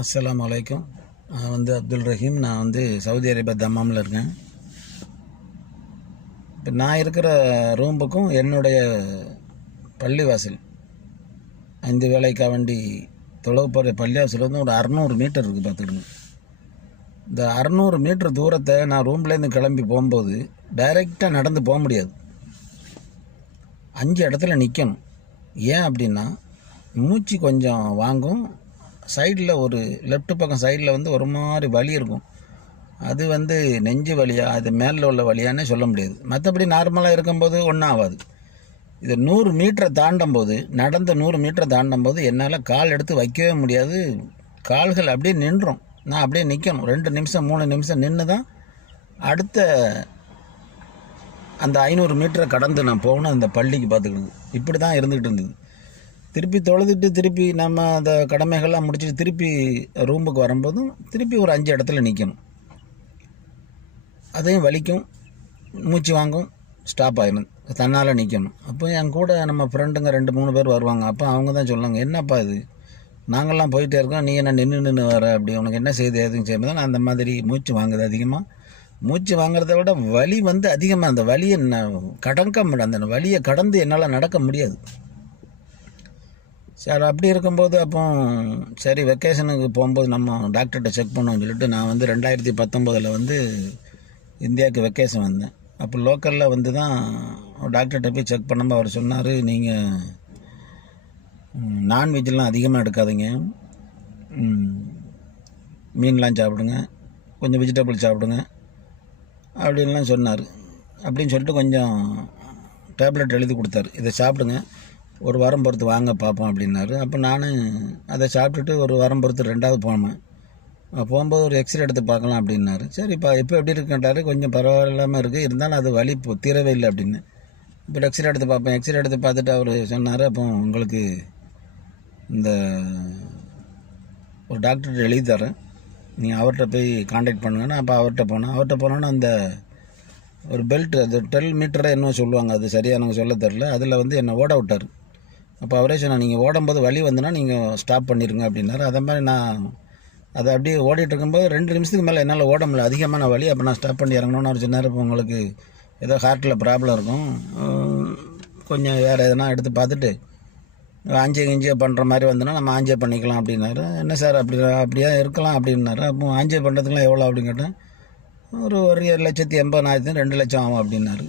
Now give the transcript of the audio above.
அஸ்ஸலாமு அலைக்கும். நான் அப்துல் ரஹீம். நான் சவுதி அரேபியா தம்மாமில் இருக்கேன். இப்போ நான் இருக்கிற ரூம்புக்கும் என்னுடைய பள்ளிவாசல் 5 வேளைக்காக வேண்டி தொலைவு போகிற பள்ளிவாசல் ஒரு 600 மீட்டர் இருக்குது பார்த்துக்கிடுங்க. இந்த 600 மீட்டர் தூரத்தை நான் ரூம்லேருந்து கிளம்பி போகும்போது டைரெக்டாக நடந்து போக முடியாது. 5 இடத்துல நிற்கணும். ஏன் அப்படின்னா மூச்சு கொஞ்சம் வாங்கும். சைடில் ஒரு லெஃப்ட் பக்கம் சைடில் ஒரு மாதிரி வலி இருக்கும். அது நெஞ்சு வலியா அது மேலே உள்ள வலியானே சொல்ல முடியாது. மற்றபடி நார்மலாக இருக்கும்போது ஒன்றும் ஆகாது. இது 100 மீட்டரை தாண்டும் போது, நடந்த 100 மீட்டரை தாண்டும் போது என்னால் கால் எடுத்து வைக்கவே முடியாது. கால்கள் அப்படியே நின்றும். நான் அப்படியே நிற்கணும். 2 நிமிஷம் 3 நிமிஷம் நின்று தான் அடுத்த அந்த 500 மீட்டரை கடந்து நான் போகணும் அந்த பள்ளிக்கு. பார்த்துக்கணும், இப்படி தான் இருந்துக்கிட்டு இருந்தது. திருப்பி தொழுதுட்டு திருப்பி நம்ம அந்த கடமைகள்லாம் முடிச்சுட்டு திருப்பி ரூமுக்கு வரும்போதும் திருப்பி ஒரு 5 இடத்துல நிற்கணும். அதையும் வலிக்கும், மூச்சு வாங்கும், ஸ்டாப் ஆகிடும், தன்னால் நிற்கணும். அப்போ என் கூட நம்ம ஃப்ரெண்டுங்க 2-3 பேர் வருவாங்க. அப்போ அவங்க தான் சொல்லுவாங்க, என்னப்பா இது, நாங்கள்லாம் போயிட்டே இருக்கோம், நீ என்ன நின்று வர, அப்படி உனக்கு என்ன செய்யுது எதுவும் செய்யும்போது நான் அந்த மாதிரி மூச்சு வாங்குது அதிகமாக. மூச்சு வாங்குறத விட வலி அதிகமாக, அந்த வலியை கடக்க முடியாது. அந்த வலியை கடந்து என்னால் நடக்க முடியாது சார். அப்படி இருக்கும்போது அப்போ சரி வெக்கேஷனுக்கு போகும்போது நம்ம டாக்டர்கிட்ட செக் பண்ணோம்னு சொல்லிட்டு நான் 2019 இந்தியாவுக்கு வெக்கேஷன் வந்தேன். அப்போ லோக்கலில் தான் டாக்டர்கிட்ட போய் செக் பண்ணும்போது அவர் சொன்னார், நீங்கள் நான்வெஜ்லாம் அதிகமாக எடுக்காதீங்க, மீன்லாம் சாப்பிடுங்க, கொஞ்சம் வெஜிடபிள் சாப்பிடுங்க அப்படின்லாம் சொன்னார். அப்படின்னு சொல்லிட்டு கொஞ்சம் டேப்லெட் எழுதி கொடுத்தாரு, இதை சாப்பிடுங்க, 1 வாரம் பொறுத்து வாங்க பார்ப்போம் அப்படின்னாரு. அப்போ நான் அதை சாப்பிட்டுட்டு 1 வாரம் பொறுத்து 2வது போகும்போது ஒரு எக்ஸ்ரே எடுத்து பார்க்கலாம் அப்படின்னாரு. சரி இப்போ எப்படி இருக்குன்ட்டாரு. கொஞ்சம் பரவாயில்லாமல் இருக்குது, இருந்தாலும் அது வலி தீரவே இல்லை அப்படின்னு. இப்போ எக்ஸ்ரே எடுத்து பார்ப்பேன். எக்ஸ்ரே எடுத்து பார்த்துட்டு அவர் சொன்னார், அப்போ உங்களுக்கு இந்த ஒரு டாக்டர்கிட்ட எழுதி தரேன், நீங்கள் அவர்கிட்ட போய் காண்டாக்ட் பண்ணுங்கன்னா. அப்போ அவர்கிட்ட போனோன்னா அந்த ஒரு பெல்ட், அது 12 மீட்டரை என்ன சொல்லுவாங்க, அது சரியாக எனக்கு சொல்ல தெரில, அதில் என்னை ஓட விட்டார். அப்போ அவரே சொன்னார், நீங்கள் ஓடும்போது வலி வந்துன்னா நீங்கள் ஸ்டாப் பண்ணிடுங்க அப்படின்னாரு. அதே மாதிரி நான் அதை அப்படியே ஓடிட்டு இருக்கும்போது 2 நிமிஷத்துக்கு மேலே என்னால் ஓட முடியல, அதிகமான வலி. அப்போ நான் ஸ்டாப் பண்ணி இறங்கணும்னு அவர் சொன்னார். இப்போ உங்களுக்கு ஏதோ ஹார்ட்டில் ப்ராப்ளம் இருக்கும், கொஞ்சம் வேறு எதனா எடுத்து பார்த்துட்டு ஆஞ்சியோ பண்ணுற மாதிரி வந்துன்னா நம்ம ஆஞ்சியோ பண்ணிக்கலாம் அப்படின்னாரு. என்ன சார் அப்படியே இருக்கலாம் அப்படின்னாரு. அப்போ ஆஞ்சியோ பண்ணுறதுக்குலாம் எவ்வளோ அப்படின்னு கேட்டேன். ஒரு 1,80,000 2 லட்சம் ஆகும் அப்படின்னாரு.